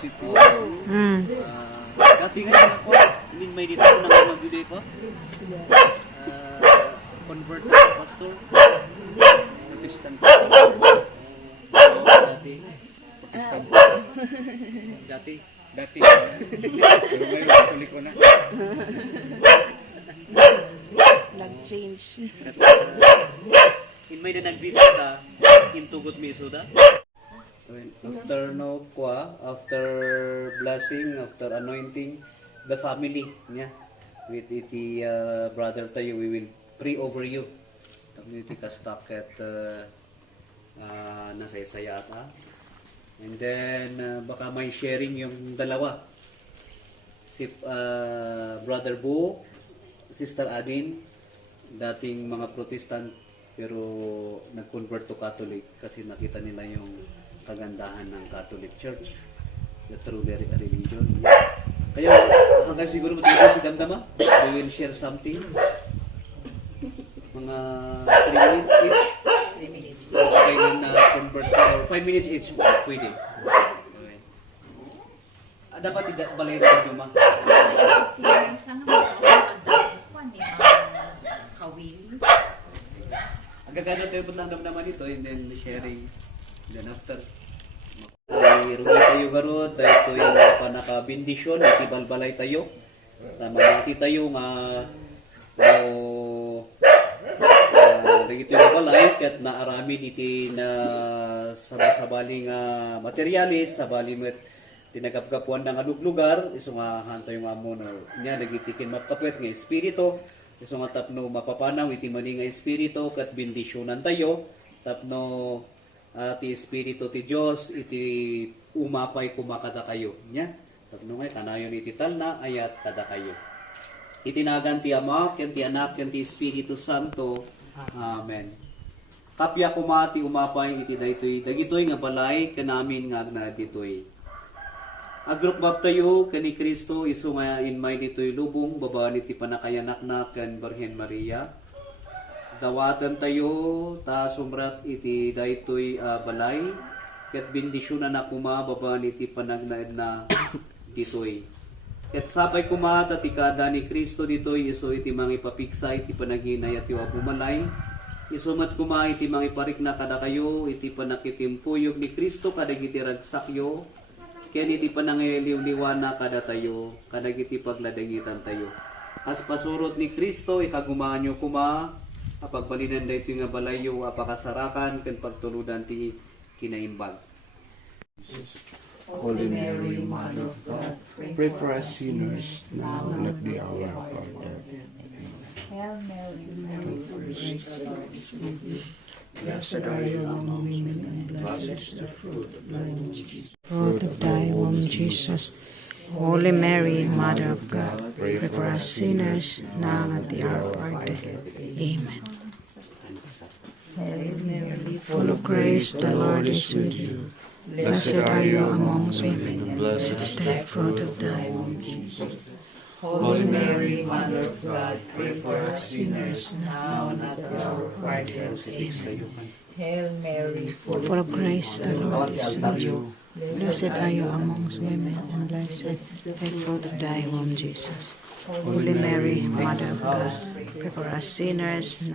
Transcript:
fellowship ko. Dati ngayon ako, may dito na mag-video ko. Convert ako, pastor. Protestant. Dati. Protestant. Dati. Pero ngayon, Katoliko na. Nag-change. In may na nag-visit ka, intugot mi suda. After after blessing, after anointing, the family niya, with iti brother tayo, we will pray over you. Kami iti kastak at nasaysaya ata. And then, baka may sharing yung dalawa. Si Brother Bo, Sister Adin, dating mga Protestant, pero nag-convert to Catholic kasi nakita nila yung kagandahan ng Catholic Church, the true religion. Kaya hanggang siguro matulog si Damdama, they will share something. Mga 3 minutes each. 3 minutes. Okay na convert or 5 minutes each. Pwede. Okay. Dapat balay na ito ma. Ang gagana tayo po lang naman ito and then sharing. Then after ay rumay tayo garot dahil ito yung panaka-bendisyon itibalbalay tayo mamati tayo nga ito yung balay kat naaramin iti na sabali nga materialis sabali met tinagapgapuan ng anong lugar iso nga hanto yung amo na niya nagitikin mapapwet nga espiritu iso nga tapno mapapanaw iti mani nga espiritu kat bendisyonan tayo tapno ti espiritu ti Dios iti umapay kumakada kayo nya tapno nga kanayon iti talna ayat kada kayo itinagan ti Ama ken ti Anak ken ti Espiritu Santo. Amen. Kapya kumati umapay iti dagitoy nga balay kanamin nga agna ditoy. Agrup baptayo ken ni Kristo isu nga inmay ditoy lubong babaan iti panakayanak na ken Birhen Maria. Dawatan tayo ta sumrat iti daytoy balay ket bendisyonan na kuma babaan iti panagnaed na ditoy. Ket sabay kumata ti kada ni Kristo ditoy iso iti mangipapiksa iti panaginay at iwa pumalay. Isumat kuma iti mangiparik na kada kayo iti panakitimpuyog ni Kristo kadagiti ragsakyo ken iti panangiliwliwana kada tayo kadagiti pagladangitan tayo. As pasurot ni Kristo ikagumaan nyo kuma apagbalinan da ito nga balayo apakasarakan ken pagtuludan ti kinaimbag. Holy Mary, Mother of God, pray for us sinners now and at the hour of our death. Hail Mary, Mary, full of grace, the Lord is with you. Blessed are you among women, and blessed is the fruit of thy womb, Jesus. Fruit of thy womb, Jesus. Holy Mary, Mother of God, pray for us sinners, now and at the hour of our death. Amen. Hail Mary, Full of grace, the Lord is with you. Blessed are you among women, and blessed is the fruit of thy womb, Jesus. Holy Mary, Mother of God, pray for us sinners now and at the hour of our death. Amen. Hail Mary, Full of grace, the Lord is with you. Blessed are you among women, and blessed is the fruit of thy womb, Jesus. Holy Mary, Mother of God, pray for us sinners now.